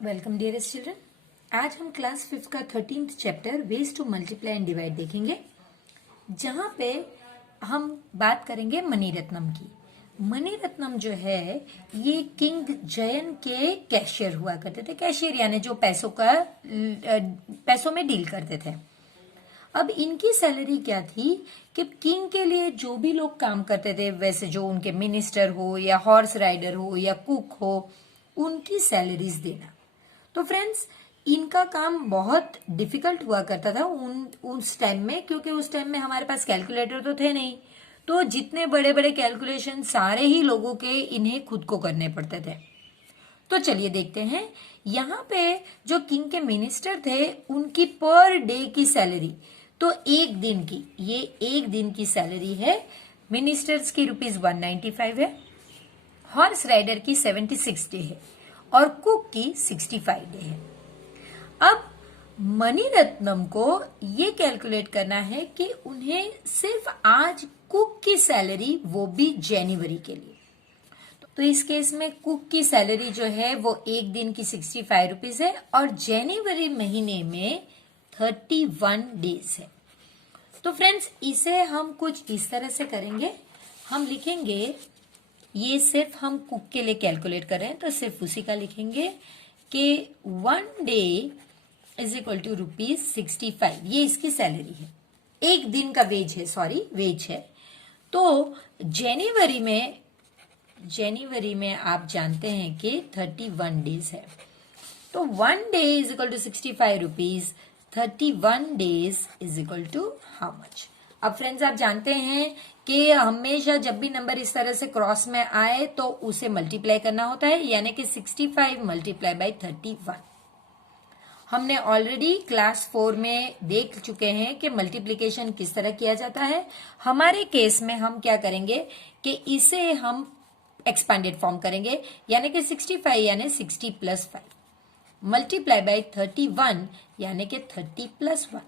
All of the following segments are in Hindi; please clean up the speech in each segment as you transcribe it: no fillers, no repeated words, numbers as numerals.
Welcome dearest children. आज हम क्लास 5 का 13th chapter ways to multiply and divide देखेंगे, जहां पे हम बात करेंगे मणिरत्नम की। मणिरत्नम जो है ये किंग जयन के कैशियर हुआ करते थे। कैशियर यानी जो पैसों में डील करते थे। अब इनकी सैलरी क्या थी कि किंग के लिए जो भी लोग काम करते थे, वैसे जो उनके मिनिस्टर हो या हॉर्स राइडर हो या कुक हो, उनकी सैलरीज देना। तो फ्रेंड्स, इनका काम बहुत डिफिकल्ट हुआ करता था उस टाइम में, क्योंकि उस टाइम में हमारे पास कैलकुलेटर तो थे नहीं। तो जितने बड़े बड़े कैलकुलेशन सारे ही लोगों के इन्हें खुद को करने पड़ते थे। तो चलिए देखते हैं, यहाँ पे जो किंग के मिनिस्टर थे उनकी पर डे की सैलरी, तो एक दिन की, ये एक दिन की सैलरी है। मिनिस्टर्स की ₹195 है, हॉर्स राइडर की 76 डे है और कुक की 65 डे है। अब मणिरत्नम को ये कैलकुलेट करना है कि उन्हें सिर्फ आज कुक की सैलरी, वो भी जनवरी के लिए। तो इस केस में कुक की सैलरी जो है वो एक दिन की 65 रुपीज है और जनवरी महीने में 31 डेज है। तो फ्रेंड्स, इसे हम कुछ इस तरह से करेंगे। हम लिखेंगे, ये सिर्फ हम कुक के लिए कैलकुलेट कर रहे हैं तो सिर्फ उसी का लिखेंगे कि 1 डे इज इक्वल टू ₹65। ये इसकी सैलरी है, एक दिन का वेज है, वेज है। तो जनवरी में आप जानते हैं कि 31 डेज है। तो 1 day is equal to 65 rupees, 31 days is equal to how much. अब फ्रेंड्स, आप जानते हैं कि हमेशा जब भी नंबर इस तरह से क्रॉस में आए तो उसे मल्टीप्लाई करना होता है, यानी कि 65 मल्टीप्लाई बाई 31। हमने ऑलरेडी क्लास 4 में देख चुके हैं कि मल्टीप्लीकेशन किस तरह किया जाता है। हमारे केस में हम क्या करेंगे कि इसे हम एक्सपेंडेड फॉर्म करेंगे, यानी कि 65 यानी 60 + 5 मल्टीप्लाई बाई 31 यानी कि 30 + 1।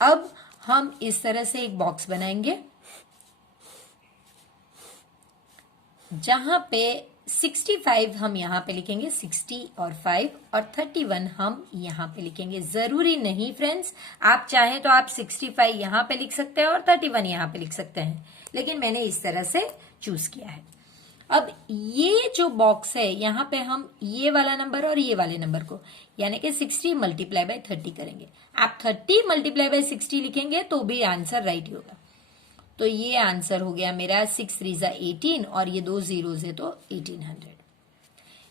अब हम इस तरह से एक बॉक्स बनाएंगे जहां पे 65 हम यहां पे लिखेंगे, 60 और 5, और 31 हम यहां पे लिखेंगे। जरूरी नहीं फ्रेंड्स, आप चाहें तो आप 65 यहां पे लिख सकते हैं और 31 यहां पे लिख सकते हैं, लेकिन मैंने इस तरह से चूज किया है। अब ये जो बॉक्स है, यहां पे हम ये वाला नंबर और ये वाले नंबर को, यानी कि 60 मल्टीप्लाई बाई 30 करेंगे। आप 30 मल्टीप्लाई बाई 60 लिखेंगे तो भी आंसर राइट ही होगा। तो ये आंसर हो गया मेरा 6 3 18 और ये 2 zeros है तो 1800।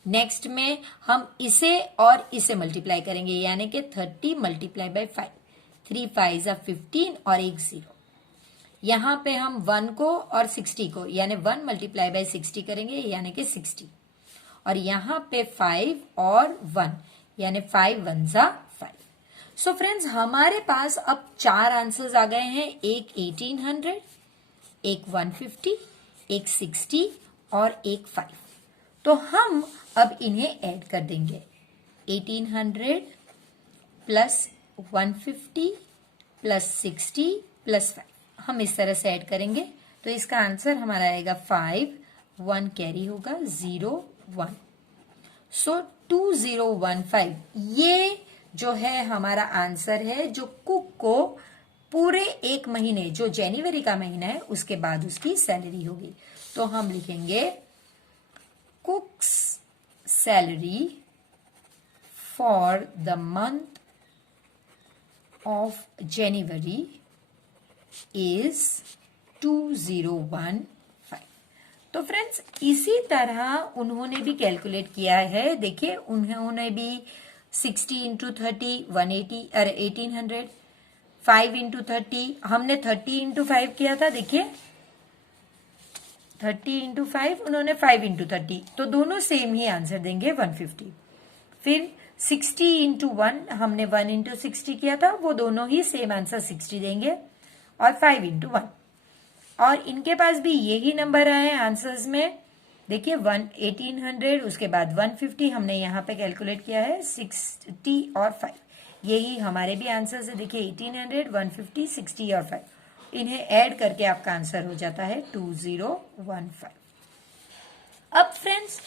नेक्स्ट में हम इसे और इसे मल्टीप्लाई करेंगे, यानी कि 30 मल्टीप्लाई बाई 5, 3 5 15 और 1 0। यहां पे हम 1 को और 60 को, यानी 1 मल्टीप्लाई बाई 60 करेंगे, यानी कि 60। और यहां पे 5 और 1, यानी 5 1 5। सो फ्रेंड्स, हमारे पास अब 4 आंसर्स आ गए हैं, एक 1800, एक 150, एक 60 और एक 5। तो हम अब इन्हें ऐड कर देंगे, 1800 प्लस 150 प्लस 60 प्लस 5। हम इस तरह से ऐड करेंगे तो इसका आंसर हमारा आएगा 5, 1 कैरी होगा, 0 1। सो 2015 ये जो है हमारा आंसर है, जो कुक को पूरे एक महीने, जो जनवरी का महीना है, उसके बाद उसकी सैलरी होगी। तो हम लिखेंगे कुक्स salary for the month of January is 2015। तो फ्रेंड्स, इसी तरह उन्होंने भी कैलकुलेट किया है। देखिए, उन्होंने भी 60 इंटू 30 180 अरे 1800, 5 इंटू 30, हमने 30 इंटू 5 किया था। देखिए 30 इंटू 5, उन्होंने 5 इंटू 30, तो दोनों सेम ही आंसर देंगे 150। फिर 60 इंटू 1, हमने 1 इंटू 60 किया था, वो दोनों ही सेम आंसर 60 देंगे। और 5 इंटू 1, और इनके पास भी यही नंबर आए आंसर्स में। देखिए 1800, उसके बाद 150, हमने यहाँ पे कैलकुलेट किया है 60 और 5, यही हमारे भी आंसर्स है। देखिए 1800, 150, 60 और 5, इन्हें ऐड करके आपका आंसर हो जाता है 2015। अब फ्रेंड्स,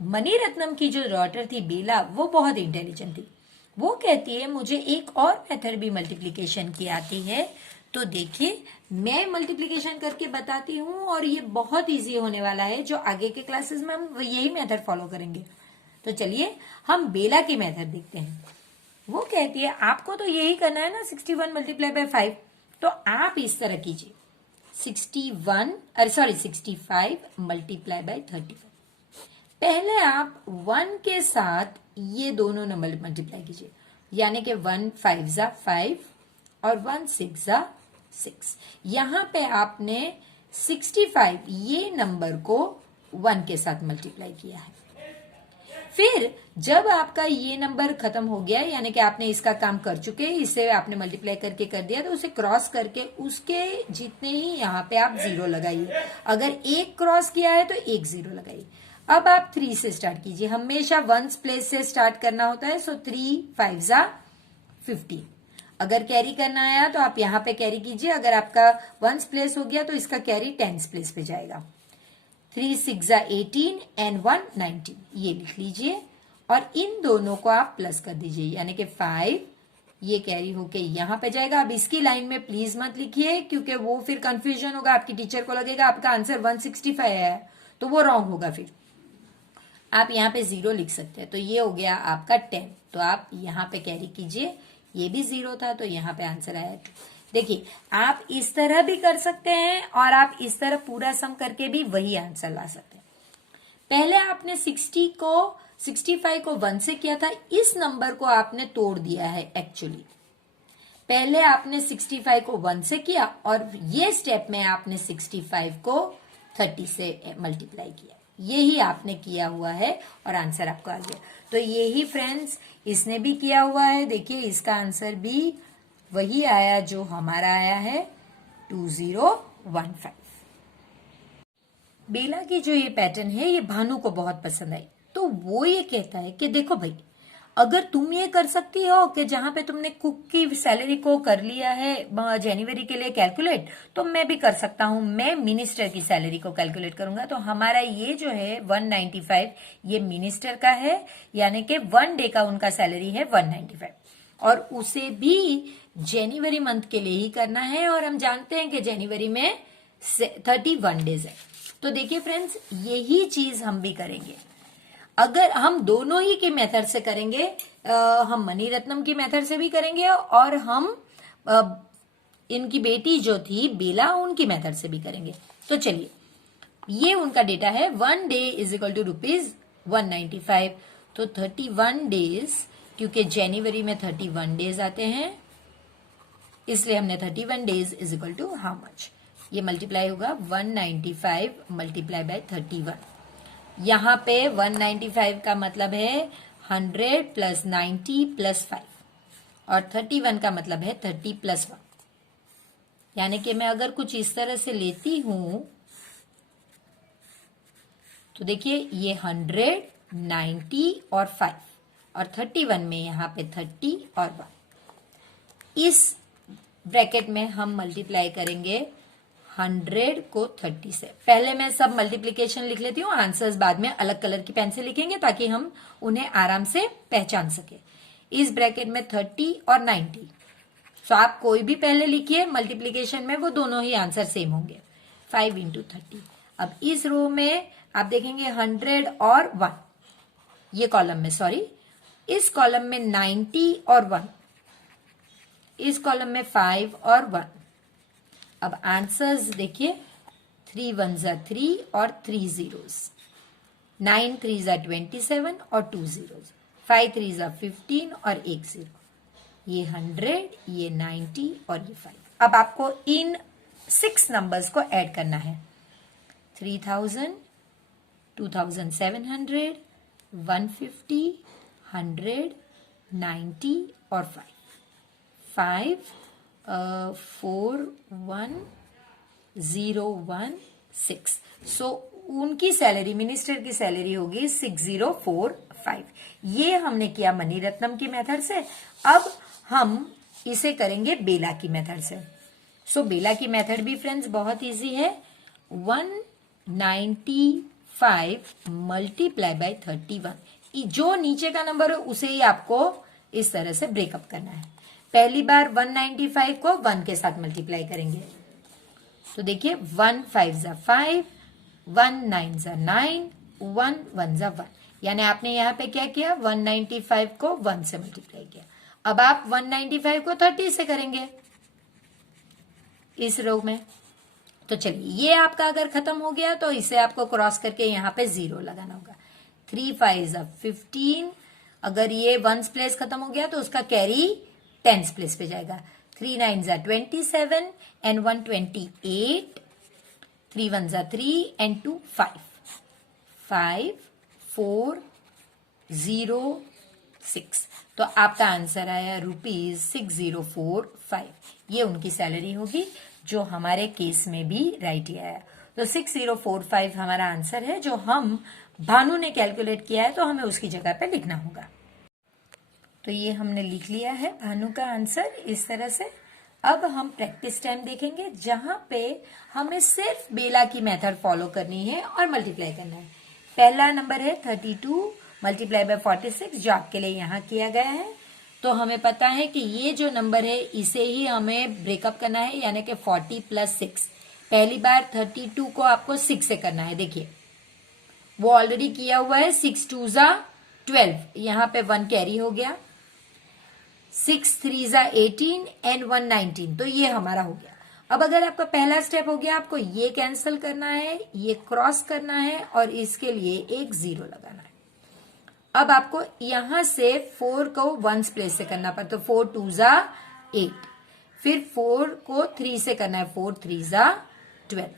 मनी रत्नम की जो डॉटर थी बेला, वो बहुत इंटेलिजेंट थी। वो कहती है मुझे एक और मेथड भी मल्टीप्लिकेशन की आती है। तो देखिए मैं मल्टीप्लिकेशन करके बताती हूँ और ये बहुत इजी होने वाला है। जो आगे के क्लासेस में हम यही मेथड फॉलो करेंगे। तो चलिए हम बेला की मेथड देखते हैं। वो कहती है आपको तो यही करना है ना 61 मल्टीप्लाई बाय 5। तो आप इस तरह कीजिए 65 मल्टीप्लाई बाय 35। पहले आप 1 के साथ ये दोनों नंबर मल्टीप्लाई कीजिए, यानी कि 1 5 जा 5 और 1 6 जा 6। यहां पे आपने 65 ये नंबर को 1 के साथ मल्टीप्लाई किया है। फिर जब आपका ये नंबर खत्म हो गया, यानी कि आपने इसका काम कर चुके, इसे आपने मल्टीप्लाई करके कर दिया, तो उसे क्रॉस करके उसके जितने ही यहाँ पे आप 0 लगाइए। अगर एक क्रॉस किया है तो एक 0 लगाइए। अब आप 3 से स्टार्ट कीजिए। हमेशा 1s प्लेस से स्टार्ट करना होता है। सो 3 5 जा 15। अगर कैरी करना आया तो आप यहाँ पे कैरी कीजिए। अगर आपका 1s प्लेस हो गया तो इसका कैरी 10s प्लेस पे जाएगा। 3 6 जा 18 एंड 1 19, ये लिख लीजिए और इन दोनों को आप प्लस कर दीजिए, यानी कि 5 ये कैरी होके यहां पे जाएगा। अब इसकी लाइन में प्लीज मत लिखिए, क्योंकि वो फिर कंफ्यूजन होगा, आपकी टीचर को लगेगा आपका आंसर 165 है तो वो रॉन्ग होगा। फिर आप यहाँ पे 0 लिख सकते हैं। तो ये हो गया आपका 10। तो आप यहाँ पे कैरी कीजिए, ये भी 0 था तो यहाँ पे आंसर आया 2। देखिए आप इस तरह भी कर सकते हैं और आप इस तरह पूरा सम करके भी वही आंसर ला सकते हैं। पहले आपने 65 को 1 से किया था, इस नंबर को आपने तोड़ दिया है। एक्चुअली पहले आपने 65 को 1 से किया और ये स्टेप में आपने 65 को 30 से मल्टीप्लाई किया। यही आपने किया हुआ है और आंसर आपको आ गया। तो यही फ्रेंड्स इसने भी किया हुआ है। देखिए इसका आंसर भी वही आया जो हमारा आया है 2015। बेला की जो ये पैटर्न है ये भानु को बहुत पसंद आई। तो वो ये कहता है कि देखो भाई, अगर तुम ये कर सकती हो कि जहां पे तुमने कुक की सैलरी को कर लिया है जनवरी के लिए कैलकुलेट, तो मैं भी कर सकता हूं। मैं मिनिस्टर की सैलरी को कैलकुलेट करूंगा। तो हमारा ये जो है 195 ये मिनिस्टर का है, यानी कि 1 डे का उनका सैलरी है 195 और उसे भी जनवरी मंथ के लिए ही करना है। और हम जानते हैं कि जनवरी में 31 डेज है। तो देखिए फ्रेंड्स यही चीज हम भी करेंगे। अगर हम दोनों ही के मेथड से करेंगे, हम मनी रत्नम की मेथड से भी करेंगे और हम इनकी बेटी जो थी बेला उनकी मेथड से भी करेंगे। तो चलिए ये उनका डेटा है 1 डे इज इक्वल टू ₹195। तो 31 डेज, क्योंकि जनवरी में 31 डेज आते हैं इसलिए हमने 31 days is equal to how much, ये मल्टीप्लाई होगा 195 मल्टीप्लाई बाय 31। यहां पे 195 का मतलब है 100 प्लस 90 प्लस 5 और 31 का मतलब है 30 प्लस 1। यानी कि मैं अगर कुछ इस तरह से लेती हूं तो देखिए ये 100 90 और 5 और 31 में यहां पे 30 और 1। इस ब्रैकेट में हम मल्टीप्लाई करेंगे 100 को 30 से। पहले मैं सब मल्टीप्लीकेशन लिख लेती हूँ, आंसर्स बाद में अलग कलर की पेन से लिखेंगे ताकि हम उन्हें आराम से पहचान सके। इस ब्रैकेट में 30 और 90। तो आप कोई भी पहले लिखिए मल्टीप्लीकेशन में, वो दोनों ही आंसर सेम होंगे। 5 इंटू 30। अब इस रो में आप देखेंगे 100 और 1, ये कॉलम में, सॉरी इस कॉलम में 90 और 1, इस कॉलम में 5 और 1। अब आंसर्स देखिए 3 1s 3 और 3 zeros, 9 3s 27 और 2 zeros, 5 3s 15 और 1 0। ये 100, ये 90 और ये 5। अब आपको इन 6 नंबर्स को ऐड करना है। 3000, 2700, 150, 100, 90 और 5। 4 1 0 1 6। सो उनकी सैलरी, मिनिस्टर की सैलरी होगी 6045। ये हमने किया मनी रत्नम की मेथड से। अब हम इसे करेंगे बेला की मेथड से। सो बेला की मेथड भी फ्रेंड्स बहुत इजी है। 195 5 मल्टीप्लाई बाय 31। जो नीचे का नंबर है उसे ही आपको इस तरह से ब्रेकअप करना है। पहली बार 195 को 1 के साथ मल्टीप्लाई करेंगे, तो देखिए 1 5 जा 5, 1 9 जा 9, 1 1 जा 1, यानी आपने यहाँ पे क्या किया, 195 को 1 से मल्टीप्लाई किया। अब आप 195 को 30 से करेंगे इस रो में। तो चलिए ये आपका अगर खत्म हो गया तो इसे आपको क्रॉस करके यहाँ पे 0 लगाना होगा। 3 5 जा 15, अगर ये 1s प्लेस खत्म हो गया तो उसका कैरी 10s प्लेस पे जाएगा। 3 9 जा 27 एंड 1 28, 3 1 जा 3 एंड 2 5, 5 4 0 6। तो आपका आंसर आया ₹6045। ये उनकी सैलरी होगी जो हमारे केस में भी राइट ही आया। तो 6045 हमारा आंसर है जो हम भानु ने कैलकुलेट किया है, तो हमें उसकी जगह पे लिखना होगा। तो ये हमने लिख लिया है भानु का आंसर इस तरह से। अब हम प्रैक्टिस टाइम देखेंगे जहां पे हमें सिर्फ बेला की मेथड फॉलो करनी है और मल्टीप्लाई करना है। पहला नंबर है 32 मल्टीप्लाई बाय 46 जो आपके लिए यहाँ किया गया है। तो हमें पता है कि ये जो नंबर है इसे ही हमें ब्रेकअप करना है, यानी कि 40 + 6। पहली बार 32 को आपको 6 से करना है। देखिए वो ऑलरेडी किया हुआ है, 6 2 जा 12, यहाँ पे 1 कैरी हो गया, 6 3 जा 18 एंड 1 19, तो ये हमारा हो गया। अब अगर आपका पहला स्टेप हो गया, आपको ये कैंसिल करना है, ये क्रॉस करना है और इसके लिए एक 0 लगाना है। अब आपको यहां से 4 को 1s प्लेस से करना पड़ता, तो 4 2 जा 8, फिर 4 को 3 से करना है, 4 3 जा 12।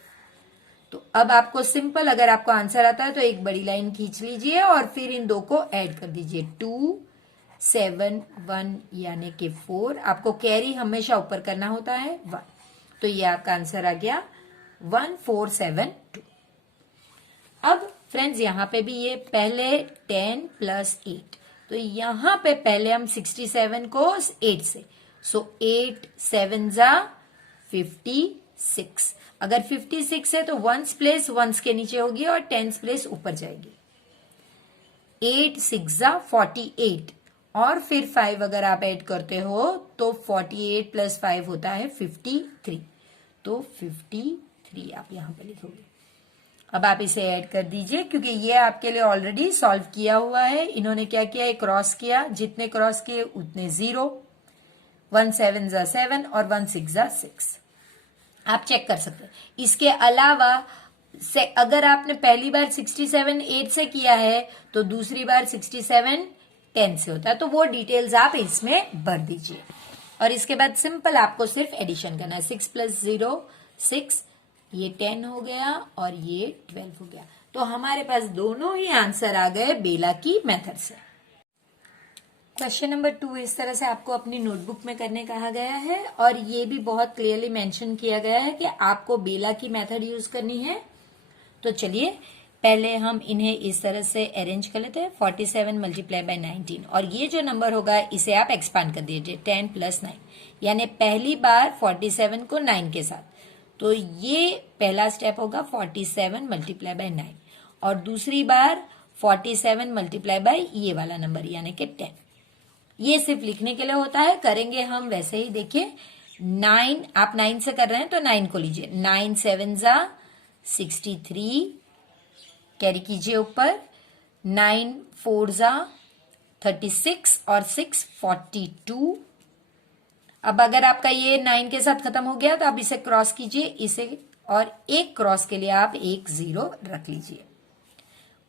तो अब आपको सिंपल, अगर आपको आंसर आता है तो एक बड़ी लाइन खींच लीजिए और फिर इन दो को ऐड कर दीजिए। 2 7 1 यानी कि 4, आपको कैरी हमेशा ऊपर करना होता है 1, तो ये आपका आंसर आ गया 1472। अब फ्रेंड्स यहाँ पे भी ये पहले 10 + 8, तो यहाँ पे पहले हम 67 को 8 से, सो 8 7 जा 56। अगर 56 है तो 1s प्लेस 1s के नीचे होगी और 10s प्लेस ऊपर जाएगी। 8 6 जा 48 और फिर 5 अगर आप ऐड करते हो तो 48 + 5 होता है 53, तो 53 आप यहां पे लिखोगे। अब आप इसे ऐड कर दीजिए क्योंकि ये आपके लिए ऑलरेडी सॉल्व किया हुआ है। इन्होंने क्या किया, क्रॉस किया, जितने क्रॉस किए उतने 0, 1 7 जा 7 और 1 6 जा 6। आप चेक कर सकते हैं। इसके अलावा अगर आपने पहली बार 67 8 से किया है तो दूसरी बार 67 10 से होता है, तो वो डिटेल्स आप इसमें भर दीजिए। और इसके बाद सिंपल आपको सिर्फ एडिशन करना है। 6 + 0 6, ये 10 हो गया और ये 12 हो गया। तो हमारे पास दोनों ही आंसर आ गए बेला की मेथड से। क्वेश्चन नंबर 2 इस तरह से आपको अपनी नोटबुक में करने कहा गया है और ये भी बहुत क्लियरली मेंशन किया गया है कि आपको बेला की मेथड यूज करनी है। तो चलिए पहले हम इन्हें इस तरह से अरेंज कर लेते हैं। 47 मल्टीप्लाई बाय 19, और ये जो नंबर होगा इसे आप एक्सपांड कर दीजिए 10 + 9, यानी पहली बार 47 को 9 के साथ, तो ये पहला स्टेप होगा 47 मल्टीप्लाई बाय 9, और दूसरी बार 47 मल्टीप्लाई बाय ये वाला नंबर यानी कि 10। ये सिर्फ लिखने के लिए होता है, करेंगे हम वैसे ही। देखिए 9, आप 9 से कर रहे हैं तो 9 को लीजिए, 9 7 जा 63, कैरी कीजिए ऊपर, 9 4 जा 36 और 6 42। अब अगर आपका ये 9 के साथ खत्म हो गया तो आप इसे क्रॉस कीजिए, इसे, और एक क्रॉस के लिए आप एक 0 रख लीजिए।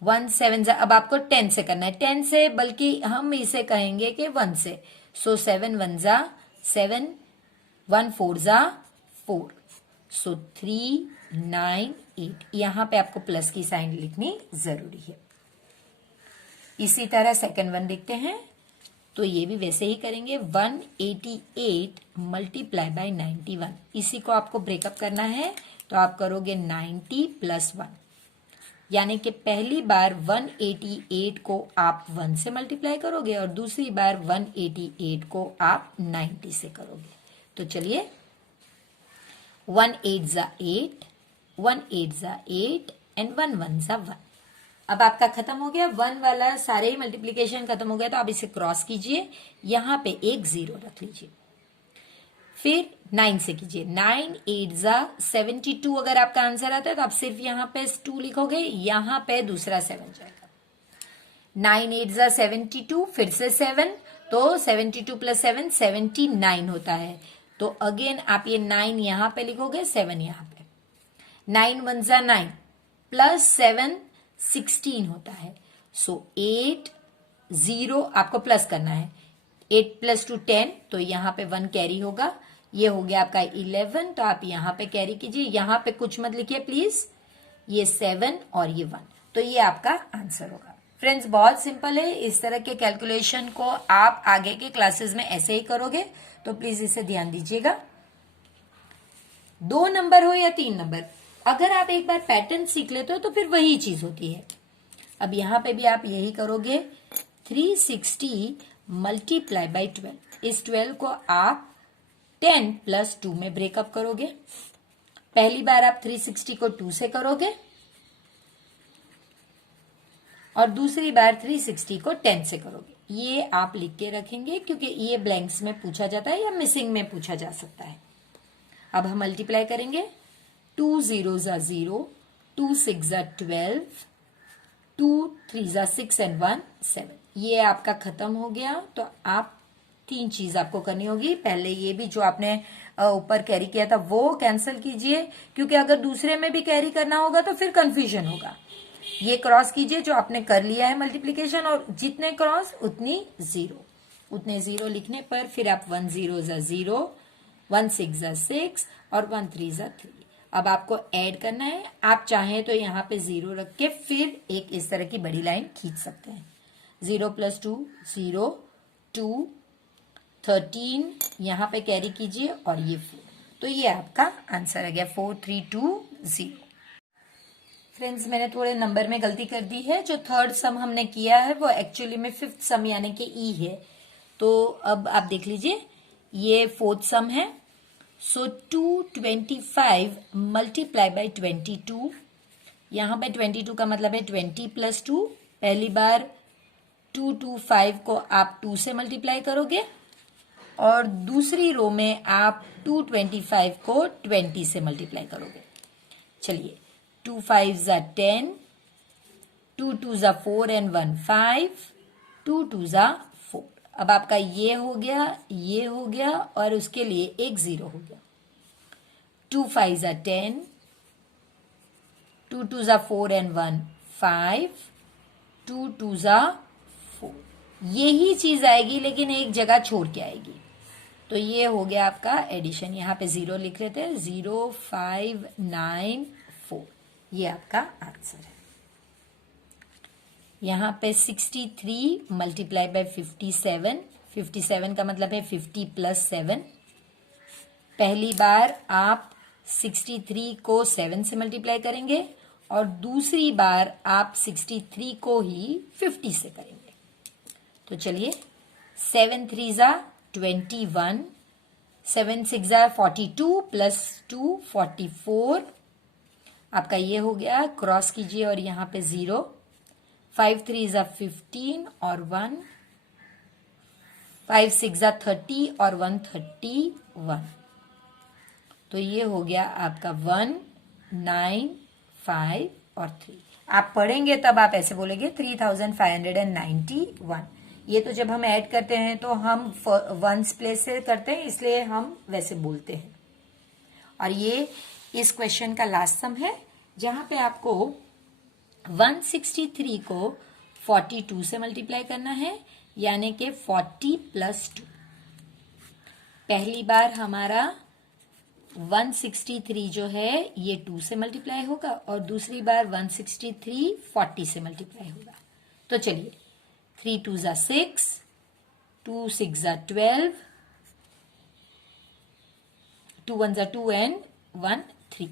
1 7 जा, अब आपको 10 से करना है, 10 से, बल्कि हम इसे कहेंगे कि 1 से, सो 7 1 जा 7, 1 4 जा 4, सो 3 9 8। यहां पे आपको प्लस की साइन लिखनी जरूरी है। इसी तरह सेकंड वन लिखते हैं, तो ये भी वैसे ही करेंगे। 188 मल्टीप्लाई बाय 91, इसी को आपको ब्रेकअप करना है, तो आप करोगे 90 + 1, यानी कि पहली बार 188 को आप 1 से मल्टीप्लाई करोगे और दूसरी बार 188 को आप 90 से करोगे। तो चलिए 1 8 जा 8, 1 8 जा 8 एंड 1 1 जा 1, अब आपका खत्म हो गया, 1 वाला सारे ही मल्टीप्लीकेशन खत्म हो गया, तो आप इसे क्रॉस कीजिए, यहां पे एक 0 रख लीजिए। फिर 9 से कीजिए, 9 8 जा 72 अगर आपका आंसर आता है तो आप सिर्फ यहां पे 2 लिखोगे, यहां पे दूसरा 7 जाएगा। 9 8 जा 72, फिर से 7, तो 72 प्लस 7 79 होता है। तो अगेन आप ये 9 यहां पे लिखोगे, 7 यहां पे। 9 1 जा 9 प्लस 7 16 होता है। सो 8 0 आपको प्लस करना है, 8 प्लस 2 10, तो यहां पे 1 कैरी होगा। ये हो गया आपका 11, तो आप यहां पे कैरी कीजिए, यहां पे कुछ मत लिखिए प्लीज, ये 7 और ये 1, तो ये आपका आंसर होगा। फ्रेंड्स बहुत सिंपल है, इस तरह के कैलकुलेशन को आप आगे के क्लासेस में ऐसे ही करोगे, तो प्लीज इसे ध्यान दीजिएगा। 2 नंबर हो या 3 नंबर, अगर आप एक बार पैटर्न सीख लेते हो तो फिर वही चीज होती है। अब यहां पे भी आप यही करोगे, 360 मल्टीप्लाई बाई 12, इस 12 को आप 10 प्लस 2 में ब्रेकअप करोगे। पहली बार आप 360 को 2 से करोगे और दूसरी बार 360 को 10 से करोगे। ये आप लिख के रखेंगे क्योंकि ये ब्लैंक्स में पूछा जाता है या मिसिंग में पूछा जा सकता है। अब हम मल्टीप्लाई करेंगे, 2 0 जा 0, 2 6 जा 12, 2 3 जा 6 एंड 1 7। ये आपका खत्म हो गया। तो आप 3 चीज आपको करनी होगी। पहले ये भी जो आपने ऊपर कैरी किया था वो कैंसिल कीजिए, क्योंकि अगर दूसरे में भी कैरी करना होगा तो फिर कंफ्यूजन होगा। ये क्रॉस कीजिए जो आपने कर लिया है मल्टीप्लीकेशन, और जितने क्रॉस उतनी 0, उतने 0 लिखने पर फिर आप 1 0 जा 0, 1 6 जा 6 और 1 3 जा 3। अब आपको ऐड करना है, आप चाहें तो यहाँ पे 0 रख के फिर एक इस तरह की बड़ी लाइन खींच सकते हैं। 0 प्लस 2 0, 2 13 यहाँ पे कैरी कीजिए और ये 4, तो ये आपका आंसर आ गया 4 3 2 0। फ्रेंड्स मैंने थोड़े नंबर में गलती कर दी है, जो थर्ड सम हमने किया है वो एक्चुअली में फिफ्थ सम यानी कि ई है। तो अब आप देख लीजिए, ये फोर्थ सम है। सो 225 मल्टीप्लाई बाई 22, यहाँ पे 22 का मतलब है 20 प्लस 2। पहली बार 225 को आप 2 से मल्टीप्लाई करोगे और दूसरी रो में आप 225 को 20 से मल्टीप्लाई करोगे। चलिए, 2 5 जा 10, 2 2 जा 4 एंड 1 5, 2 2 जा 4। अब आपका ये हो गया और उसके लिए एक 0 हो गया। 2 5 जा 10, 2 2 जा 4 एंड 1 5, 2 2 जा 4। यही चीज आएगी लेकिन एक जगह छोड़ के आएगी। तो ये हो गया आपका एडिशन, यहाँ पे 0 लिख लेते हैं, 0 5 9 4, ये आपका आंसर है। यहाँ पे 63 मल्टीप्लाई बाय 57, 57 का मतलब है 50 प्लस 7। पहली बार आप 63 को 7 से मल्टीप्लाई करेंगे और दूसरी बार आप 63 को ही 50 से करेंगे। तो चलिए, 7 3 जा 21, 7 6 जा 42 प्लस 2 44। आपका ये हो गया, क्रॉस कीजिए और यहाँ पे 0, 5 3 जा 15 और 1, 5 6 जा 30 और 1 31। तो ये हो गया आपका 1 9 5 और 3। आप पढ़ेंगे तब आप ऐसे बोलेंगे 3591। ये तो जब हम ऐड करते हैं तो हम वंस प्लेस से करते हैं, इसलिए हम वैसे बोलते हैं। और ये इस क्वेश्चन का लास्ट सम है, जहां पे आपको 163 को 42 से मल्टीप्लाई करना है, यानी कि 40 प्लस 2। पहली बार हमारा 163 जो है ये 2 से मल्टीप्लाई होगा और दूसरी बार 163 40 से मल्टीप्लाई होगा। तो चलिए, 3 2 जा 6, 2 6 जा 12, 2 1 जा 2 एंड 1 3।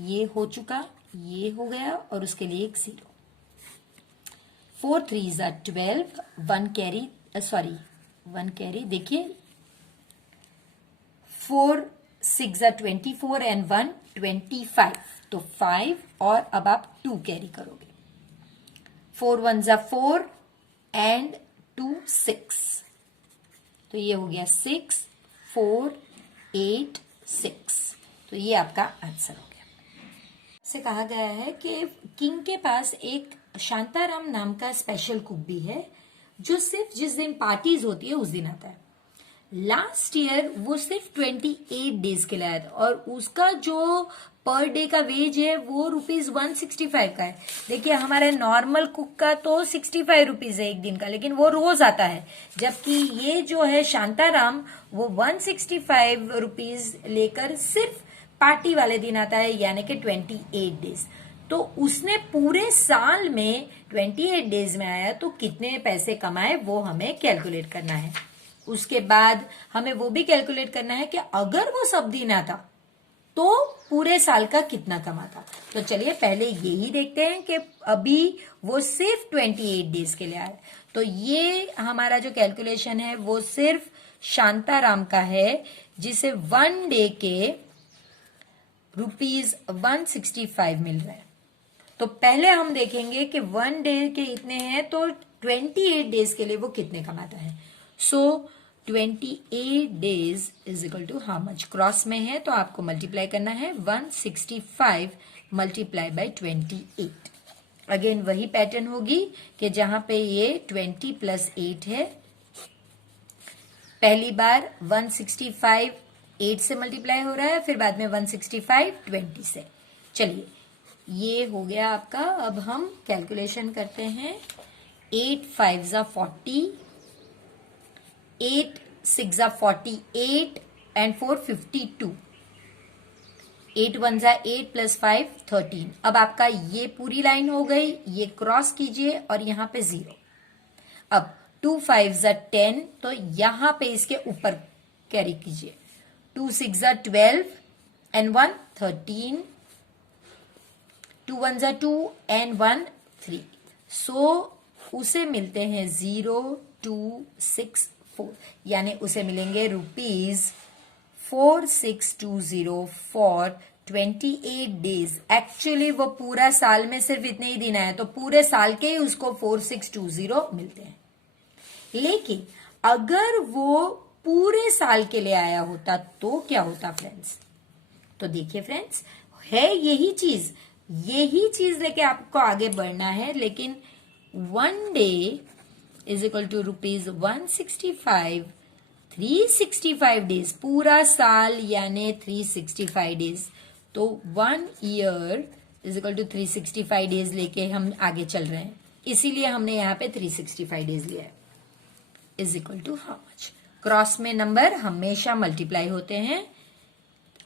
ये हो चुका, ये हो गया और उसके लिए एक 0। 4 3 जा 12, 1 कैरी, सॉरी 1 कैरी, देखिए 4 6 जा 24 एंड 1 25, तो 5, और अब आप 2 कैरी करोगे। 4 1 जा 4 एंड 2 6, तो ये हो गया 6 4 8 6। तो ये आपका आंसर हो गया। से कहा गया है कि किंग के पास एक शांताराम नाम का स्पेशल कुक भी है जो सिर्फ जिस दिन पार्टीज होती है उस दिन आता है। लास्ट ईयर वो सिर्फ 28 डेज के लिए आया था और उसका जो पर डे का वेज है वो ₹165 का है। देखिए हमारे नॉर्मल कुक का तो 65 रुपीज है एक दिन का, लेकिन वो रोज आता है, जबकि ये जो है शांताराम वो 165 रुपीज लेकर सिर्फ पार्टी वाले दिन आता है, यानी कि 28 डेज। तो उसने पूरे साल में 28 डेज में आया तो कितने पैसे कमाए वो हमें कैलकुलेट करना है। उसके बाद हमें वो भी कैलकुलेट करना है कि अगर वो सब दिन आता तो पूरे साल का कितना कमाता। तो चलिए पहले यही देखते हैं कि अभी वो सिर्फ 28 डेज के लिए आया। तो ये हमारा जो कैलकुलेशन है वो सिर्फ शांताराम का है, जिसे 1 डे के ₹165 मिल रहे हैं। तो पहले हम देखेंगे कि 1 डे के इतने हैं तो 28 डेज के लिए वो कितने कमाता है। So 28 days is equal to how much, cross में है तो आपको मल्टीप्लाई करना है 165 मल्टीप्लाई बाय 28। अगेन वही पैटर्न होगी कि जहां पे ये 20 + 8 है। पहली बार 165 8 से मल्टीप्लाई हो रहा है, फिर बाद में 165 20 से। चलिए ये हो गया आपका। अब हम कैलकुलेशन करते हैं। 8 5 जा 40, 8 6 जा 48 एंड 4 52, 8 1 जा 8 + 5 13। अब आपका ये पूरी लाइन हो गई, ये क्रॉस कीजिए और यहां पे 0। अब 2 5 जा 10, तो यहां पे इसके ऊपर कैरी कीजिए। 2 6 जा 12 एंड 1 13, 2 1 जा 2 एंड 1 3। सो उसे मिलते हैं 0 2 6 4, यानी उसे मिलेंगे ₹4620 फॉर 28 डेज। एक्चुअली वो पूरा साल में सिर्फ इतने ही दिन आए, तो पूरे साल के ही उसको 4620 मिलते हैं। लेकिन अगर वो पूरे साल के लिए आया होता तो क्या होता फ्रेंड्स? तो देखिए फ्रेंड्स, है यही चीज लेके आपको आगे बढ़ना है। लेकिन 1 day is equal to ₹165, 365 days, पूरा साल यानी 365 डेज। तो 1 year is equal to 365 days लेके हम आगे चल रहे हैं, इसीलिए हमने यहाँ पे 365 डेज लिया है। Is equal to how much, cross में नंबर हमेशा मल्टीप्लाई होते हैं।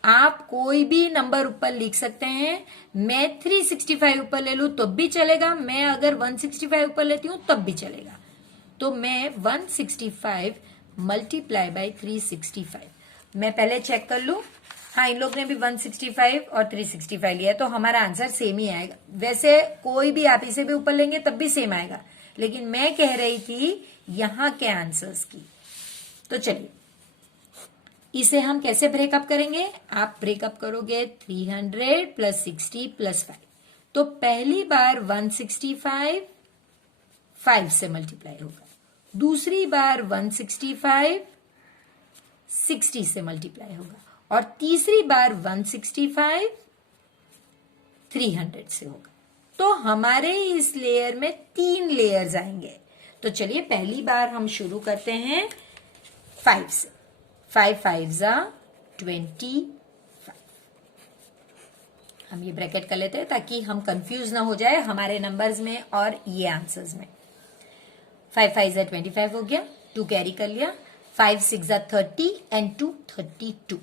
आप कोई भी नंबर ऊपर लिख सकते हैं। मैं 365 ऊपर ले लूं तब भी चलेगा, मैं अगर 165 ऊपर लेती हूं तब भी चलेगा। तो मैं 165 मल्टीप्लाई बाय 365, मैं पहले चेक कर लूं। हाँ, इन लोग ने भी 165 और 365 लिया, तो हमारा आंसर सेम ही आएगा। वैसे कोई भी आप इसे भी ऊपर लेंगे तब भी सेम आएगा, लेकिन मैं कह रही थी यहां के आंसर्स की। तो चलिए इसे हम कैसे ब्रेकअप करेंगे? आप ब्रेकअप करोगे 300 + 60 + 5। तो पहली बार 165 5 से मल्टीप्लाई होगा, दूसरी बार 165 60 से मल्टीप्लाई होगा, और तीसरी बार 165 300 से होगा। तो हमारे इस लेयर में 3 लेयर्स आएंगे। तो चलिए पहली बार हम शुरू करते हैं 5 से। 5 5 जा 25। हम ये ब्रैकेट कर लेते हैं ताकि हम कंफ्यूज ना हो जाए हमारे नंबर्स में और ये आंसर्स में। 5 5 जा 25 हो गया, 2 कैरी कर लिया। 5 6 जा 30 एंड 2 32।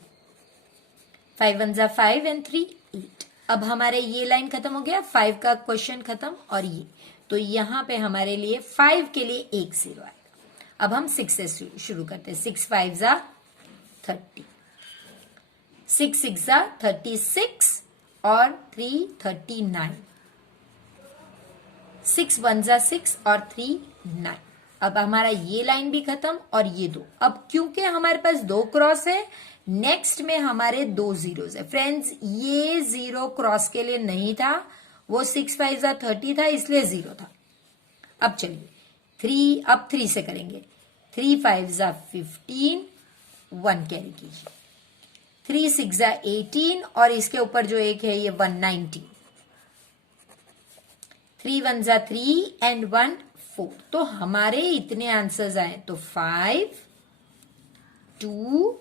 5 1 जा 5 एंड 3 8। अब हमारे ये लाइन खत्म हो गया, 5 का क्वेश्चन खत्म। और ये तो यहां पे हमारे लिए 5 के लिए 1 0 आएगा। अब हम 6 से शुरू करते हैं। 6 5 जा 30, 6 6 जा 36 और 3 39, 6 1 जा 6 और 3 9। अब हमारा ये लाइन भी खत्म और ये 2। अब क्योंकि हमारे पास 2 क्रॉस है, नेक्स्ट में हमारे 2 जीरोस है। फ्रेंड्स, ये 0 क्रॉस के लिए नहीं था, वो 6 5 जा 30 था, इसलिए 0 था। अब चलिए 3, अब 3 से करेंगे। 3 5 जा 15, 1 कैरी कीजिए। 3 6 जा 18 और इसके ऊपर जो एक है ये 190। 3 1 जा 3 एंड 1 4। तो हमारे इतने आंसर्स आए, तो 5 2,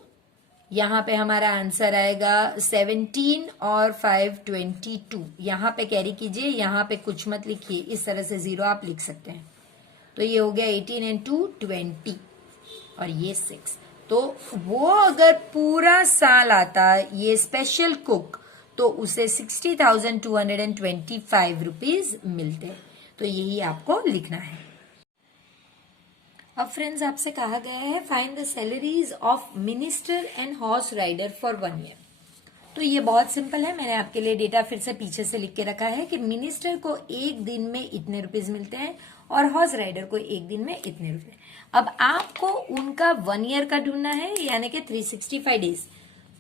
यहां पे हमारा आंसर आएगा 17 और 5 22। यहां पे कैरी कीजिए, यहां पे कुछ मत लिखिए, इस तरह से 0 आप लिख सकते हैं। तो ये हो गया 18 एंड 2 20 और ये 6। तो वो अगर पूरा साल आता ये स्पेशल कुक तो उसे 60,225 रुपीज मिलते। तो यही आपको लिखना है। अब फ्रेंड्स आपसे कहा गया है find the salaries of minister and horse rider for 1 year. तो ये बहुत सिंपल है, मैंने आपके लिए डेटा फिर से पीछे से लिख के रखा है कि मिनिस्टर को एक दिन में इतने रुपीज मिलते हैं और हॉर्स राइडर को एक दिन में इतने रुपए। अब आपको उनका 1 ईयर का ढूंढना है, यानी कि 365 डेज।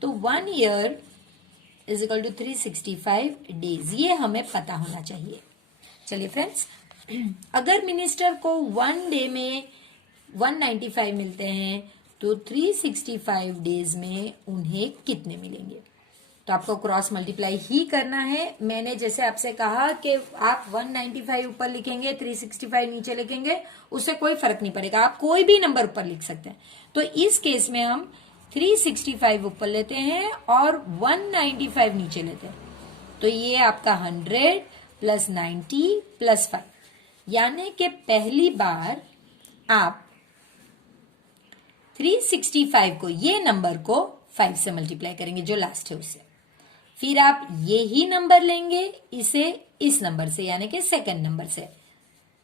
तो 1 year is equal to 365 days, ये हमें पता होना चाहिए। चलिए फ्रेंड्स, अगर मिनिस्टर को 1 डे में 195 मिलते हैं तो 365 डेज में उन्हें कितने मिलेंगे? तो आपको क्रॉस मल्टीप्लाई ही करना है। मैंने जैसे आपसे कहा कि आप 195 ऊपर लिखेंगे, 365 नीचे लिखेंगे, उससे कोई फर्क नहीं पड़ेगा, आप कोई भी नंबर ऊपर लिख सकते हैं। तो इस केस में हम 365 ऊपर लेते हैं और 195 नीचे लेते हैं। तो ये आपका 100 प्लस 90 प्लस 5, यानी कि पहली बार आप 365 को, ये नंबर को 5 से मल्टीप्लाई करेंगे जो लास्ट है उससे। फिर आप यही नंबर लेंगे इसे इस नंबर से, यानी कि सेकंड नंबर से।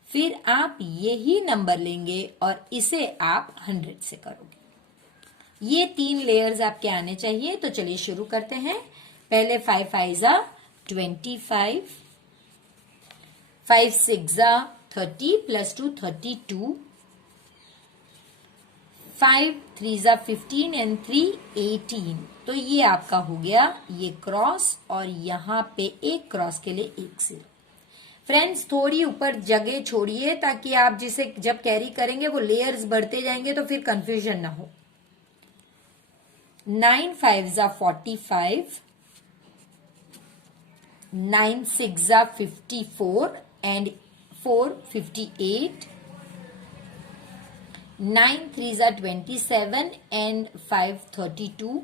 फिर आप यही नंबर लेंगे और इसे आप 100 से करोगे। ये 3 लेयर्स आपके आने चाहिए। तो चलिए शुरू करते हैं। पहले 5 5 जा 25, 5 6 जा 30 प्लस 2 32, 5 3 जा 15 एंड 3 18। तो ये आपका हो गया ये क्रॉस, और यहां पे एक क्रॉस के लिए एक 0। फ्रेंड्स थोड़ी ऊपर जगह छोड़िए ताकि आप जिसे जब कैरी करेंगे वो लेयर्स बढ़ते जाएंगे तो फिर कंफ्यूजन ना हो। 9 5 जा 45, 9 6 जा 54 एंड 4 58, 9 3 जा 27 एंड 5 32।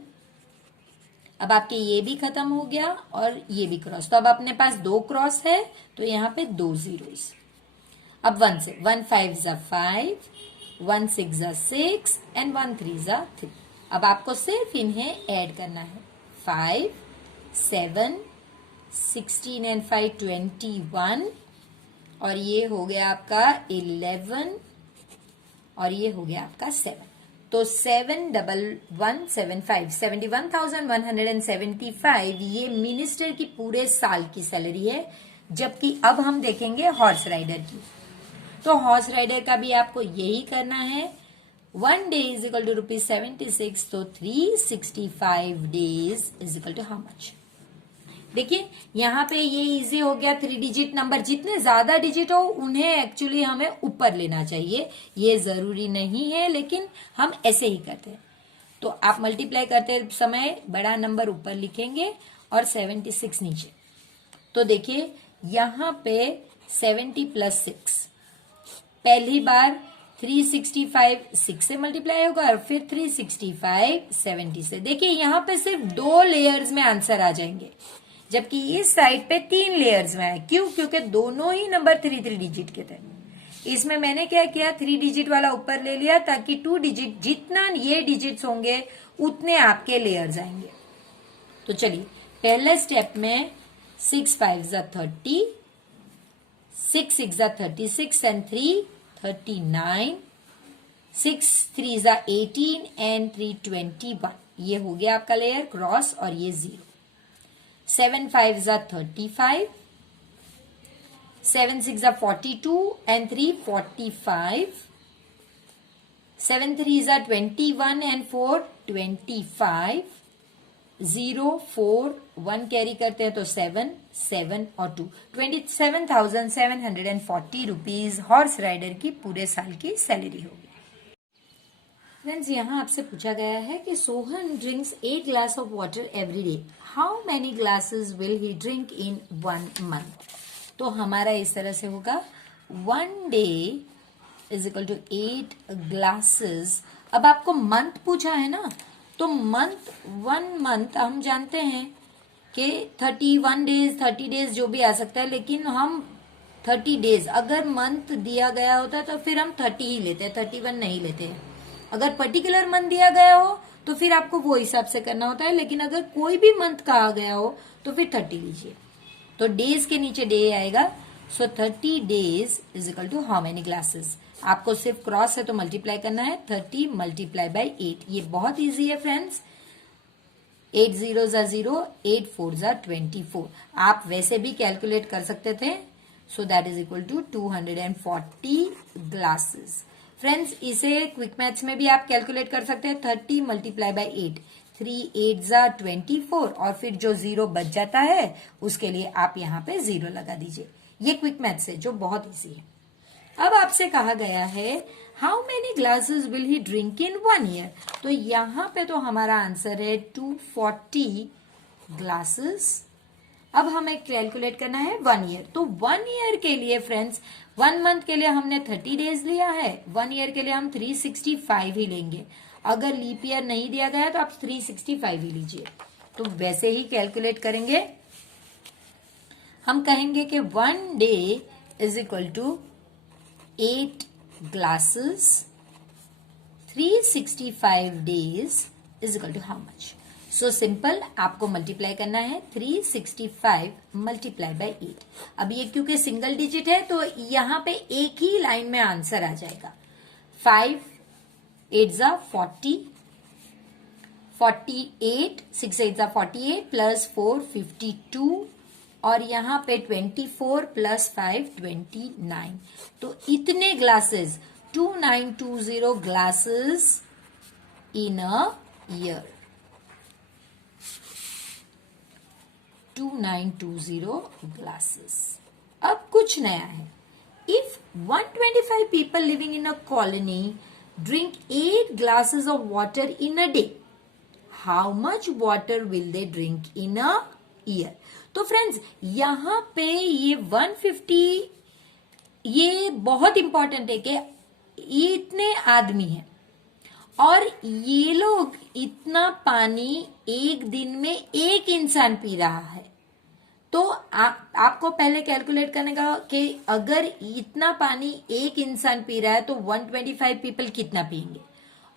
अब आपके ये भी खत्म हो गया और ये भी क्रॉस। तो अब अपने पास 2 क्रॉस है, तो यहां पे 2 जीरोस। अब 1 से 1 5 जा 5, 1 6 जा 6 एंड 1 3 जा 3। अब आपको सिर्फ इन्हें ऐड करना है। 5 7 16 एंड 5 21, और ये हो गया आपका 11 और ये हो गया आपका 7। तो 71175 71,175 ये मिनिस्टर की पूरे साल की सैलरी है। जबकि अब हम देखेंगे हॉर्स राइडर की। तो हॉर्स राइडर का भी आपको यही करना है। 1 डे इज इक्वल टू ₹76। तो 365 days is equal to how much? देखिए यहाँ पे ये इजी हो गया। 3 डिजिट नंबर, जितने ज्यादा डिजिट हो उन्हें एक्चुअली हमें ऊपर लेना चाहिए। ये जरूरी नहीं है, लेकिन हम ऐसे ही करते हैं। तो आप मल्टीप्लाई करते समय बड़ा नंबर ऊपर लिखेंगे और 76 नीचे। तो देखिए यहाँ पे 70 प्लस 6, पहली बार 365 6 से मल्टीप्लाई होगा और फिर 365 70 से। देखिए यहाँ पे सिर्फ 2 लेयर्स में आंसर आ जाएंगे, जबकि इस साइड पे 3 लेयर्स में है। क्यों? क्योंकि दोनों ही नंबर 3 डिजिट के थे। इसमें मैंने क्या किया, 3 डिजिट वाला ऊपर ले लिया ताकि 2 डिजिट, जितना ये डिजिट्स होंगे उतने आपके लेयर्स आएंगे। तो चलिए पहले स्टेप में 6 5 जा 30, 6 6 जा 36 एंड 3 39, 6 3 जा 18 एंड 3 21। ये हो गया आपका लेयर क्रॉस और ये 0। 7 5 जा 35, 7 6 जा 42 एंड 3 45, 7 3 जा 21 एंड 4 25, 0 4 1 कैरी करते हैं तो 7 7 और 2 27,740 रुपीज हॉर्स राइडर की पूरे साल की सैलरी होगी। फ्रेंड्स, यहाँ आपसे पूछा गया है कि Sohan drinks 8 glass of water every day, how many glasses will he drink in 1 month. तो हमारा इस तरह से होगा 1 day is equal to 8 glasses. अब आपको मंथ पूछा है ना, तो मंथ 1 मंथ हम जानते हैं कि 31 डेज 30 डेज जो भी आ सकता है, लेकिन हम 30 डेज अगर मंथ दिया गया होता है तो फिर हम 30 ही लेते हैं, 31 नहीं लेते हैं। अगर पर्टिकुलर मंथ दिया गया हो तो फिर आपको वो हिसाब से करना होता है, लेकिन अगर कोई भी मंथ कहा गया हो तो फिर 30 लीजिए। तो डेज के नीचे डे आएगा, so 30 days is equal to how many glasses. आपको सिर्फ क्रॉस है तो मल्टीप्लाई करना है, 30 मल्टीप्लाई बाई 8। ये बहुत इजी है फ्रेंड्स, 8 0 जा 0, 8 4 जा 24। आप वैसे भी कैलकुलेट कर सकते थे, so that is equal to 240 glasses. Friends, इसे क्विक मैथ्स में भी आप कैलकुलेट कर सकते हैं, 30 मल्टीप्लाई बाई 8, 3 8 जा 24, और फिर जो 0 बच जाता है उसके लिए आप यहाँ पे 0 लगा दीजिए। ये क्विक मैथ्स है जो बहुत इजी है। अब आपसे कहा गया है how many glasses will he drink in 1 year. तो यहाँ पे तो हमारा आंसर है 240 ग्लासेस। अब हमें कैलकुलेट करना है 1 ईयर। तो 1 ईयर के लिए फ्रेंड्स, 1 मंथ के लिए हमने 30 डेज लिया है, 1 ईयर के लिए हम 365 ही लेंगे। अगर लीप ईयर नहीं दिया गया तो आप 365 ही लीजिए। तो वैसे ही कैलकुलेट करेंगे, हम कहेंगे कि 1 day is equal to 8 glasses, 365 days is equal to how much? So simple, आपको मल्टीप्लाई करना है 365 मल्टीप्लाई बाई 8। अब ये क्योंकि सिंगल डिजिट है तो यहाँ पे एक ही लाइन में आंसर आ जाएगा। 5 8 जा 40, 48 6 8 जा 48 प्लस 4 52, और यहाँ पे 24 प्लस 5 29। तो इतने glasses 2920 glasses in a year, 2920 glasses. अब कुछ नया है, if 125 people living in a colony drink 8 glasses of water in a day, how much water will they drink in a year. तो फ्रेंड्स, यहां पे ये 150 ये बहुत इंपॉर्टेंट है कि ये इतने आदमी हैं और ये लोग इतना पानी एक दिन में एक इंसान पी रहा है। तो आपको पहले कैलकुलेट करने का कि अगर इतना पानी एक इंसान पी रहा है तो 125 पीपल कितना पियेंगे,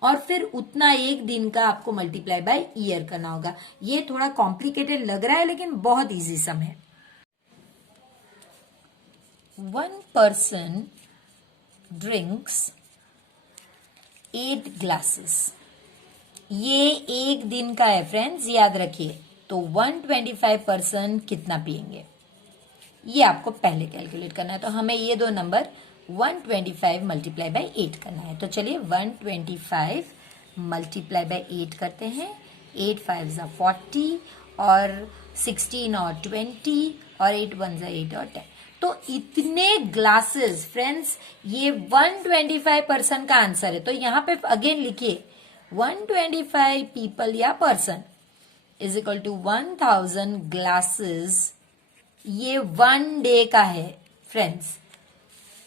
और फिर उतना एक दिन का आपको मल्टीप्लाई बाय ईयर करना होगा। ये थोड़ा कॉम्प्लिकेटेड लग रहा है लेकिन बहुत इजी सम है। 1 person ड्रिंक्स 8 ग्लासेस, ये एक दिन का है फ्रेंड्स, याद रखिए। तो 125 कितना पियेंगे ये आपको पहले कैलकुलेट करना है। तो हमें ये दो नंबर 125 मल्टीप्लाई बाई 8 करना है। तो चलिए 125 मल्टीप्लाई बाई 8 करते हैं। 8 5 जा 40 और 16 और 20 और 8 1 जा 8 और 10। तो इतने ग्लासेस फ्रेंड्स, ये 125 का आंसर है। तो यहाँ पे अगेन लिखिए 125 पीपल या person is equal to 1000 glasses. ये 1 डे का है फ्रेंड्स।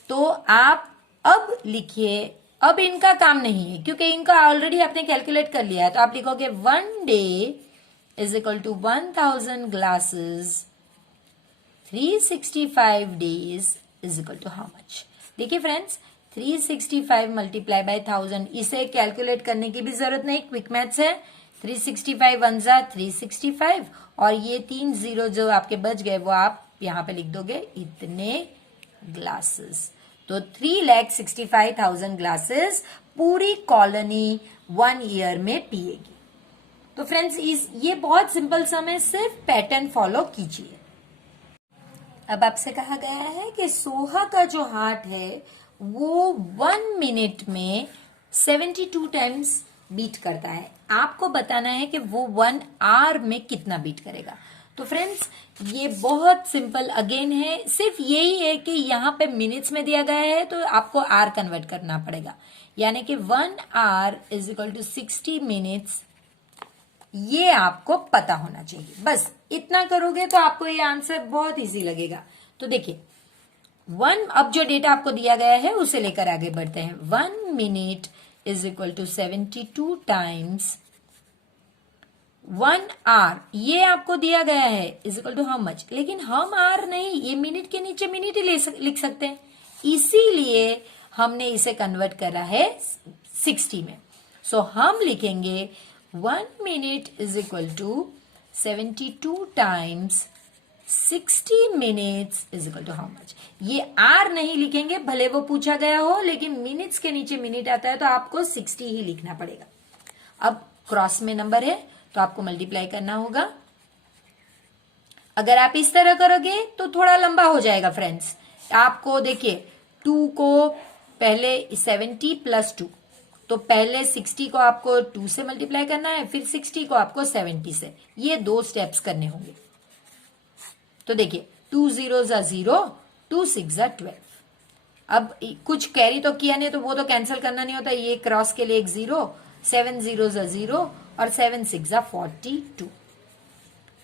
तो आप अब लिखिए, अब इनका काम नहीं है क्योंकि इनका ऑलरेडी आपने कैलकुलेट कर लिया है। तो आप लिखोगे 1 day is equal to 1000 glasses, 365 days is equal to how much. देखिए फ्रेंड्स, 365 मल्टीप्लाई बाय 1000, इसे कैलकुलेट करने की भी जरूरत नहीं, क्विक मैथ्स है। 365 1 जा 365 और ये 3 जीरो जो आपके बच गए वो आप यहाँ पे लिख दोगे इतने ग्लासेस। तो 3,65,000 ग्लासेस पूरी कॉलोनी 1 ईयर में पिएगी। तो फ्रेंड्स, ये बहुत सिंपल सम है, सिर्फ पैटर्न फॉलो कीजिए। अब आपसे कहा गया है कि सोहा का जो हार्ट है वो 1 मिनट में 72 टाइम्स बीट करता है, आपको बताना है कि वो 1 आवर में कितना बीट करेगा। तो फ्रेंड्स ये बहुत सिंपल अगेन है, सिर्फ यही है कि यहाँ पे मिनट्स में दिया गया है तो आपको आर कन्वर्ट करना पड़ेगा, यानी कि 1 hour is equal to 60 minutes, ये आपको पता होना चाहिए। बस इतना करोगे तो आपको ये आंसर बहुत इजी लगेगा। तो देखिए 1, अब जो डेटा आपको दिया गया है उसे लेकर आगे बढ़ते हैं। 1 minute is equal to 72 times 1 hour, ये आपको दिया गया है is equal to how much, लेकिन हम आर नहीं, ये मिनट के नीचे मिनट ही लिख सकते हैं, इसीलिए हमने इसे कन्वर्ट करा है 60 में। सो हम लिखेंगे 1 minute is equal to 72 times 60 minutes is equal to how much. ये आर नहीं लिखेंगे, भले वो पूछा गया हो, लेकिन मिनट्स के नीचे मिनट आता है तो आपको 60 ही लिखना पड़ेगा। अब क्रॉस में नंबर है तो आपको मल्टीप्लाई करना होगा। अगर आप इस तरह करोगे तो थोड़ा लंबा हो जाएगा फ्रेंड्स। आपको देखिए 2 को पहले 70 प्लस 2, तो पहले 60 को आपको 2 से मल्टीप्लाई करना है, फिर 60 को आपको 70 से, ये 2 स्टेप्स करने होंगे। तो देखिए 2 0 0, 2 6 12। अब कुछ कैरी तो किया नहीं तो वो तो कैंसिल करना नहीं होता, ये क्रॉस के लिए एक 0, 7 0 0 और 7 6 42,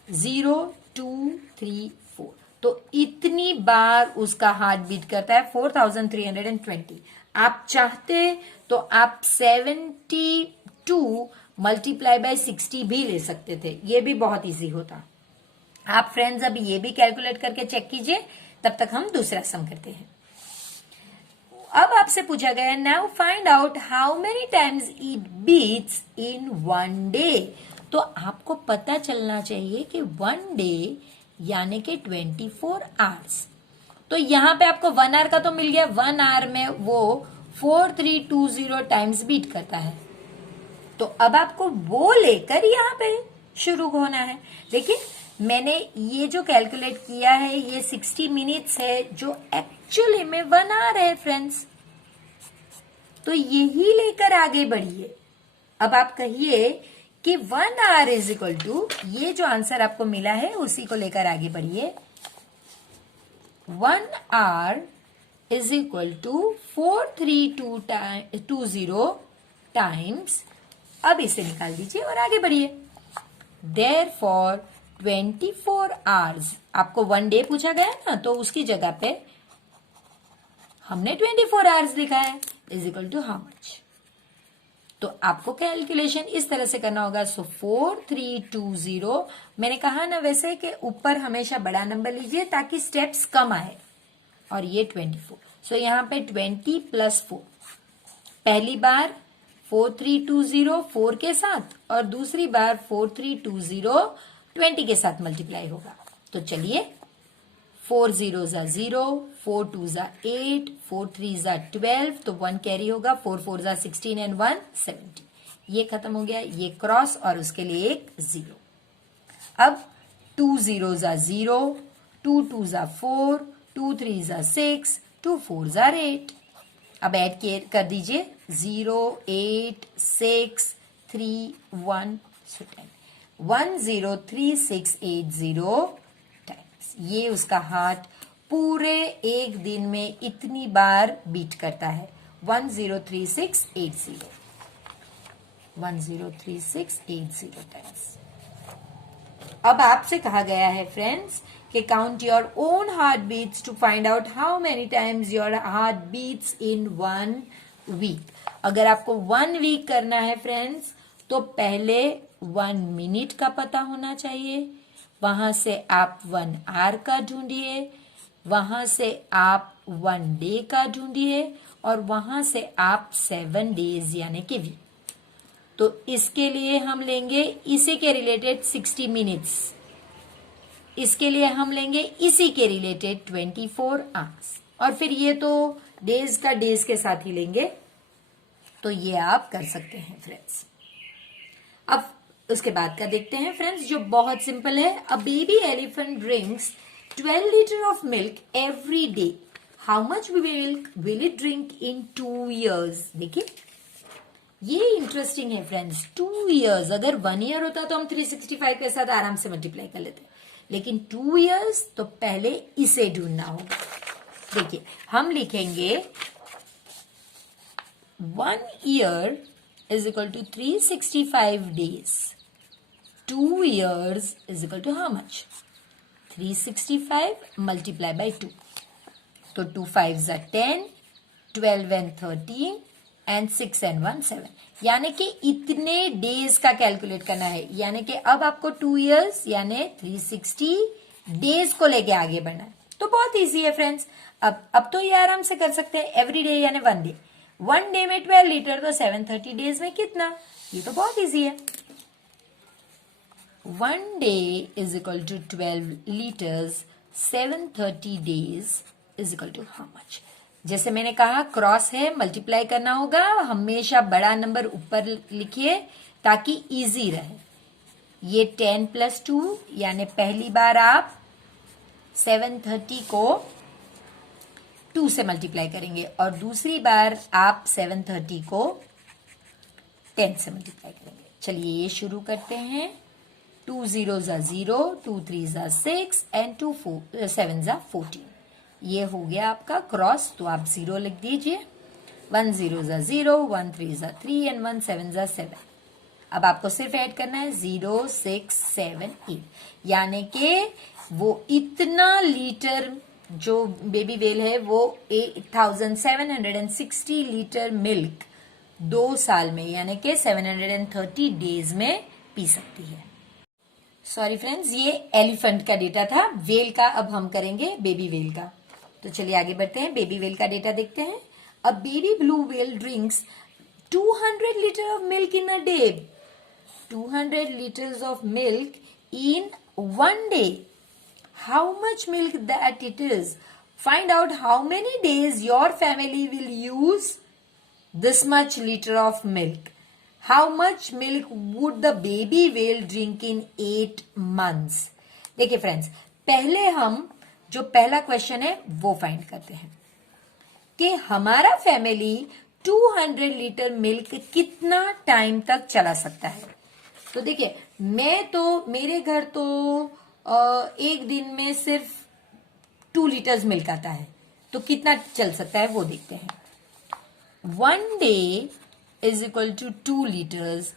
0 2 3 4। तो इतनी बार उसका हार्ट बीट करता है 4320। आप चाहते तो आप 72 मल्टीप्लाई बाय 60 भी ले सकते थे, ये भी बहुत इजी होता। आप फ्रेंड्स अभी ये भी कैलकुलेट करके चेक कीजिए, तब तक हम दूसरा सम करते हैं। अब आपसे पूछा गया है now find out how many times it beats in 1 day. तो आपको पता चलना चाहिए कि 1 डे यानी कि 24 आवर्स। तो यहां पे आपको 1 आवर का तो मिल गया, 1 आवर में वो 4320 टाइम्स बीट करता है। तो अब आपको वो लेकर यहाँ पे शुरू होना है। देखिए मैंने ये जो कैलकुलेट किया है ये 60 मिनट्स है, जो एक्चुअली में 1 आवर है फ्रेंड्स। तो यही लेकर आगे बढ़िए। अब आप कहिए कि 1 आवर इज इक्वल टू, ये जो आंसर आपको मिला है उसी को लेकर आगे बढ़िए। 1 hour is equal to 4320 times, अब इसे निकाल दीजिए और आगे बढ़िए। Therefore 24 आवर्स, आपको 1 डे पूछा गया है ना, तो उसकी जगह पे हमने 24 आवर्स लिखा है is equal to how much. तो आपको कैलकुलेशन इस तरह से करना होगा। सो 4320, मैंने कहा ना वैसे कि ऊपर हमेशा बड़ा नंबर लीजिए ताकि स्टेप्स कम आए, और ये 24। सो यहाँ पे 20 प्लस 4, पहली बार 4320 4 के साथ और दूसरी बार 4320 20 के साथ मल्टीप्लाई होगा। तो चलिए 4 0 0, 4 2 8, 4 3 12, तो 1 कैरी होगा, 4 4 16 एंड 1 70। ये खत्म हो गया, ये क्रॉस और उसके लिए एक 0। अब 2 0 0, 2 2 4, 2 3 6, 2 4 8। अब ऐड कर दीजिए 0 8 6 3 1 103680 टाइम्स। ये उसका हार्ट पूरे एक दिन में इतनी बार बीट करता है, 103680 टाइम्स। अब आपसे कहा गया है फ्रेंड्स कि count your own heart beats to find out how many times your heart beats in 1 week. अगर आपको 1 वीक करना है फ्रेंड्स तो पहले 1 मिनट का पता होना चाहिए, वहां से आप 1 आवर का ढूंढिए, वहां से आप 1 डे का ढूंढिए, और वहां से आप 7 डेज यानी कि वीक। तो इसके लिए हम लेंगे इसी के रिलेटेड 60 मिनट्स, इसके लिए हम लेंगे इसी के रिलेटेड 24 आवर्स, और फिर ये तो डेज का डेज के साथ ही लेंगे। तो ये आप कर सकते हैं फ्रेंड्स। अब उसके बाद का देखते हैं फ्रेंड्स, जो बहुत सिंपल है। A baby elephant drinks 12 litre of milk every day, how much milk will it drink in 2 years। देखिए ये इंटरेस्टिंग है फ्रेंड्स, 2 इयर्स। अगर 1 ईयर होता तो हम 365 के साथ आराम से मल्टीप्लाई कर लेते, लेकिन 2 इयर्स तो पहले इसे ढूंढना होगा। देखिए हम लिखेंगे 1 year is equal to 365 days. 2 years is equal to how much? 365 multiply by 2. तो 2 5s are 10, 12 and 13 and 6 and 1 7। यानी कि इतने डेज का कैलकुलेट करना है, यानी कि अब आपको 2 years यानी 360 डेज को लेके आगे बढ़ना है। तो बहुत इजी है फ्रेंड्स। अब तो ये आराम से कर सकते हैं, एवरी डे यानी 1 डे। 1 डे में 12 लीटर तो 730 डेज में कितना? ये तो बहुत इजी है। 1 day is equal to 12 liters, 730 days is equal to how much? जैसे मैंने कहा क्रॉस है, मल्टीप्लाई करना होगा, हमेशा बड़ा नंबर ऊपर लिखिए ताकि इजी रहे। ये 10 प्लस 2 यानी पहली बार आप 730 को 2 से मल्टीप्लाई करेंगे और दूसरी बार आप 730 को 10 से मल्टीप्लाई करेंगे। चलिए ये शुरू करते हैं। 2 zeros are 0, 2 3s are 6 and 2 7s are 14। ये हो गया आपका क्रॉस, तो आप 0 लिख दीजिए। 1 zeros are 0, 1 3s are 3 and 1 7s are 7। अब आपको सिर्फ ऐड करना है 0 6 7 8, यानी कि वो इतना लीटर जो बेबी वेल है वो 8760 लीटर मिल्क 2 साल में यानी कि 730 डेज में पी सकती है। सॉरी फ्रेंड्स, ये एलिफेंट का डेटा था, वेल का अब हम करेंगे बेबी वेल का। तो चलिए आगे बढ़ते हैं, बेबी वेल का डेटा देखते हैं। A baby blue whale drinks 200 litre of milk in a day. 200 liters of milk in 1 day. How much milk that it is? Find out how many days your family will use this much liter of milk. How much milk would the baby whale drink in 8 months? देखिए फ्रेंड्स, पहले हम जो पहला क्वेश्चन है वो फाइंड करते हैं कि हमारा फैमिली 200 लीटर मिल्क कितना टाइम तक चला सकता है। तो देखिए मेरे घर तो एक दिन में सिर्फ 2 लीटर्स मिल्क आता है, तो कितना चल सकता है वो देखते हैं। 1 day is equal to 2 litres.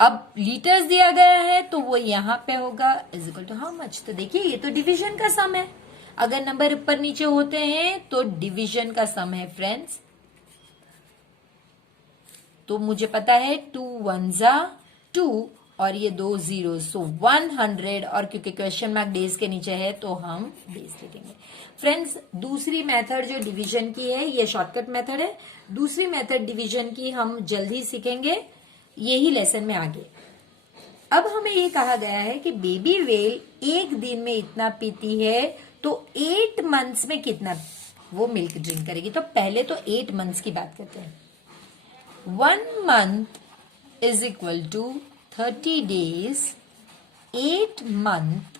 अब लीटर्स दिया गया है तो वो यहां पे होगा is equal to how much. तो देखिए ये तो डिवीजन का सम है, अगर नंबर ऊपर नीचे होते हैं तो डिवीजन का सम है फ्रेंड्स। तो मुझे पता है 2 1s are 2 और ये 2 zeros, सो 100। और क्योंकि क्वेश्चन मार्क डेज के नीचे है तो हम डेज दे देंगे। फ्रेंड्स दूसरी मेथड जो डिवीजन की है ये शॉर्टकट मेथड है। दूसरी मेथड डिवीजन की हम जल्दी सीखेंगे यही लेसन में आगे। अब हमें ये कहा गया है कि बेबी वेल एक दिन में इतना पीती है तो 8 मंथ्स में कितना वो मिल्क ड्रिंक करेगी। तो पहले तो 8 मंथ्स की बात करते हैं। 1 month is equal to 30 days, 8 month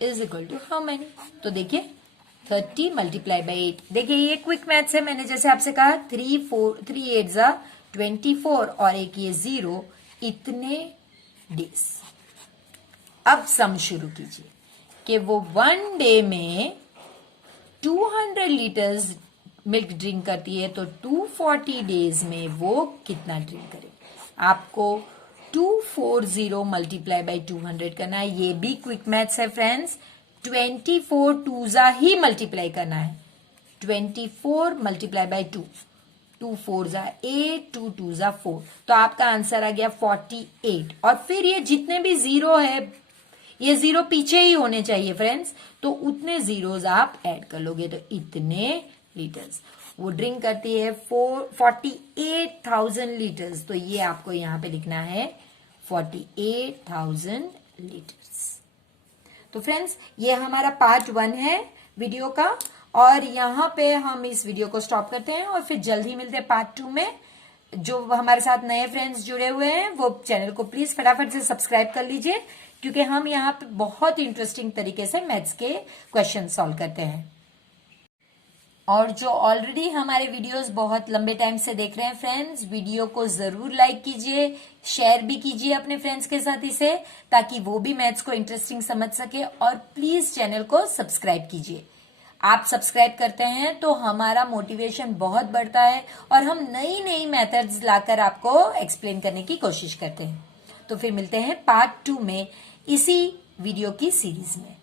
is equal to how many? तो देखिए 30 मल्टीप्लाई बाई 8। देखिए ये क्विक मैथ्स है, मैंने जैसे आपसे कहा 3 8s are 24 और एक ये 0, इतने डेज। अब सम शुरू कीजिए कि वो 1 डे में 200 लीटर्स मिल्क ड्रिंक करती है तो 240 डेज में वो कितना ड्रिंक करेगी। आपको 240 मल्टीप्लाई बाई 200 करना है, ये भी क्विक मैथ्स है फ्रेंड्स। 24 2s ही मल्टीप्लाई करना है। 24 मल्टीप्लाई बाई 2, 2 4s 8, 2 2s 4, तो आपका आंसर आ गया 48। और फिर ये जितने भी जीरो है ये जीरो पीछे ही होने चाहिए फ्रेंड्स, तो उतने जीरोस आप ऐड कर लोगे तो इतने लीटर्स वो ड्रिंक करती है। 48,000 लीटर्स, तो ये आपको यहां पे लिखना है 48,000 लीटर्स। तो फ्रेंड्स ये हमारा पार्ट 1 है वीडियो का और यहाँ पे हम इस वीडियो को स्टॉप करते हैं और फिर जल्द ही मिलते हैं पार्ट 2 में। जो हमारे साथ नए फ्रेंड्स जुड़े हुए हैं वो चैनल को प्लीज फटाफट से सब्सक्राइब कर लीजिए, क्योंकि हम यहाँ पे बहुत इंटरेस्टिंग तरीके से मैथ्स के क्वेश्चन सॉल्व करते हैं। और जो ऑलरेडी हमारे वीडियोस बहुत लंबे टाइम से देख रहे हैं फ्रेंड्स, वीडियो को जरूर लाइक कीजिए, शेयर भी कीजिए अपने फ्रेंड्स के साथ इसे, ताकि वो भी मैथ्स को इंटरेस्टिंग समझ सके। और प्लीज चैनल को सब्सक्राइब कीजिए। आप सब्सक्राइब करते हैं तो हमारा मोटिवेशन बहुत बढ़ता है और हम नई नई मेथड्स लाकर आपको एक्सप्लेन करने की कोशिश करते हैं। तो फिर मिलते हैं पार्ट 2 में इसी वीडियो की सीरीज में।